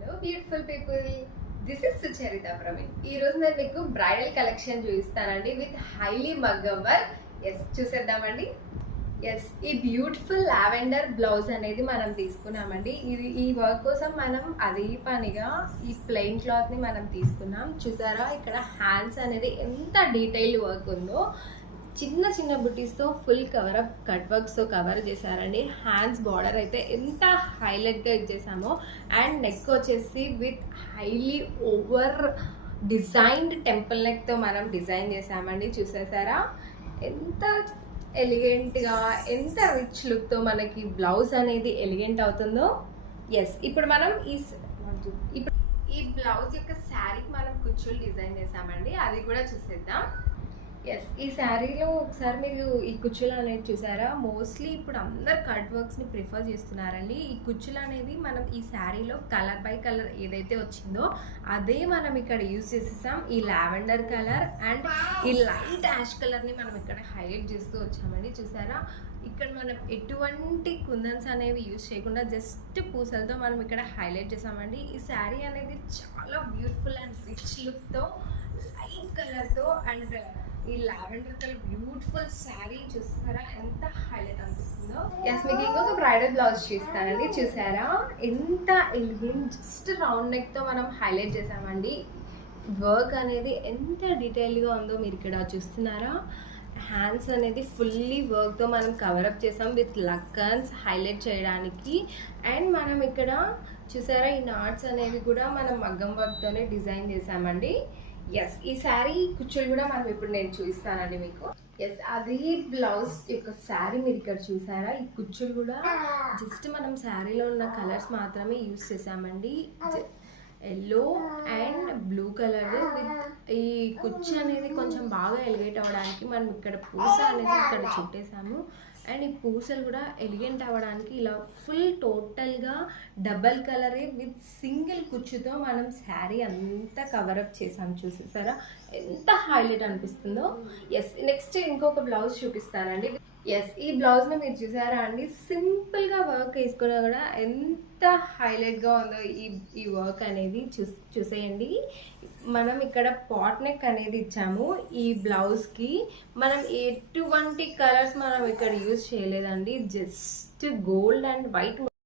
Hello beautiful people, this is Sucharitha Praveen. ఈ రోజు నేను మీకు బ్రైడల్ కలెక్షన్ చూపిస్తానండి with highly maggam work. Yes, చూసేద్దామండి. ఎస్, ఈ బ్యూటిఫుల్ లావెండర్ బ్లౌజ్ అనేది మనం తీసుకున్నామండి. ఈ వర్క్ కోసం మనం అదే పనిగా ఈ ప్లెయిన్ క్లాత్ ని మనం తీసుకున్నాం. చూసారా, ఇక్కడ హ్యాండ్స్ అనేది ఎంత డీటెయిల్ వర్క్ ఉందో. చిన్న చిన్న బుటీస్తో ఫుల్ కవరప్ కట్ వర్క్స్తో కవర్ చేశారండి. హ్యాండ్స్ బార్డర్ అయితే ఎంత హైలైట్గా ఇచ్చేసామో, అండ్ నెక్ వచ్చేసి with highly over designed temple నెక్తో మనం డిజైన్ చేసామండి. చూసేసారా ఎంత ఎలిగెంట్గా, ఎంత రిచ్ లుక్తో మనకి బ్లౌజ్ అనేది ఎలిగెంట్ అవుతుందో. ఎస్, ఇప్పుడు మనం ఈ బ్లౌజ్ యొక్క శారీకి మనం కుచ్చులు డిజైన్ చేసామండి, అది కూడా చూసేద్దాం. ఎస్, ఈ శారీలో ఒకసారి మీరు ఈ కుచ్చులు అనేది చూసారా. మోస్ట్లీ ఇప్పుడు అందరు కట్ వర్క్స్ని ప్రిఫర్ చేస్తున్నారండి. ఈ కుచ్చులు అనేవి మనం ఈ శారీలో కలర్ బై కలర్ ఏదైతే వచ్చిందో అదే మనం ఇక్కడ యూజ్ చేసేసాం. ఈ లావెండర్ కలర్ అండ్ ఈ లైట్ యాష్ కలర్ని మనం ఇక్కడ హైలైట్ చేస్తూ వచ్చామండి. చూసారా, ఇక్కడ మనం ఎటువంటి కుందన్స్ అనేవి యూజ్ చేయకుండా జస్ట్ పూసలతో మనం ఇక్కడ హైలైట్ చేసామండి. ఈ శారీ అనేది చాలా బ్యూటిఫుల్ అండ్ రిచ్ లుక్తో, లైట్ కలర్తో అండ్ ఈ లావెండర్ కలర్ బ్యూటిఫుల్ శారీ చూస్తారా ఎంత హైలైట్ అనిపిస్తుందో. ఎస్, మీకు ఇంకొక బ్రైడల్ బ్లౌజ్ చూస్తానండి. చూసారా ఎంత ఎలిగెంట్, జస్ట్ రౌండ్ నెక్ తో మనం హైలైట్ చేసామండి. వర్క్ అనేది ఎంత డీటెయిల్గా ఉందో మీరు ఇక్కడ చూస్తున్నారా. హ్యాండ్స్ అనేది ఫుల్లీ వర్క్తో మనం కవరప్ చేసాం విత్ లక్కన్స్ హైలైట్ చేయడానికి. అండ్ మనం ఇక్కడ చూసారా, ఈ నాట్స్ అనేవి కూడా మనం మగ్గం వర్క్తోనే డిజైన్ చేసామండి. ఎస్, ఈ శారీ కుచ్చులు కూడా మనం ఇప్పుడు నేను చూపిస్తానండి మీకు. ఎస్, అది బ్లౌజ్ యొక్క శారీ మీరు ఇక్కడ చూసారా. ఈ కుచ్చులు కూడా జస్ట్ మనం శారీలో ఉన్న కలర్స్ మాత్రమే యూజ్ చేసామండి. Yellow and blue colour with ఈ కుచ్చు అనేది కొంచెం బాగా ఎలిగేట్ అవ్వడానికి మనం ఇక్కడ పూస అనేది ఇక్కడ చుట్టేసాము. అండ్ ఈ పూసలు కూడా ఎలిగెంట్ అవ్వడానికి ఇలా ఫుల్ టోటల్గా డబల్ కలరే విత్ సింగిల్ కుచ్చుతో మనం శారీ అంతా కవరప్ చేసాం. చూసేసారా ఎంత హైలైట్ అనిపిస్తుందో. ఎస్, నెక్స్ట్ ఇంకొక బ్లౌజ్ చూపిస్తానండి. ఎస్, ఈ బ్లౌజ్ని మీరు చూసారా అండి, సింపుల్గా వర్క్ వేసుకున్నా కూడా ఎంత హైలైట్గా ఉందో ఈ వర్క్ అనేది చూసేయండి. మనం ఇక్కడ పాట్ నెక్ అనేది ఇచ్చాము. ఈ బ్లౌజ్కి మనం ఎటువంటి కలర్స్ మనం ఇక్కడ యూజ్ చేయలేదండి. Just gold and white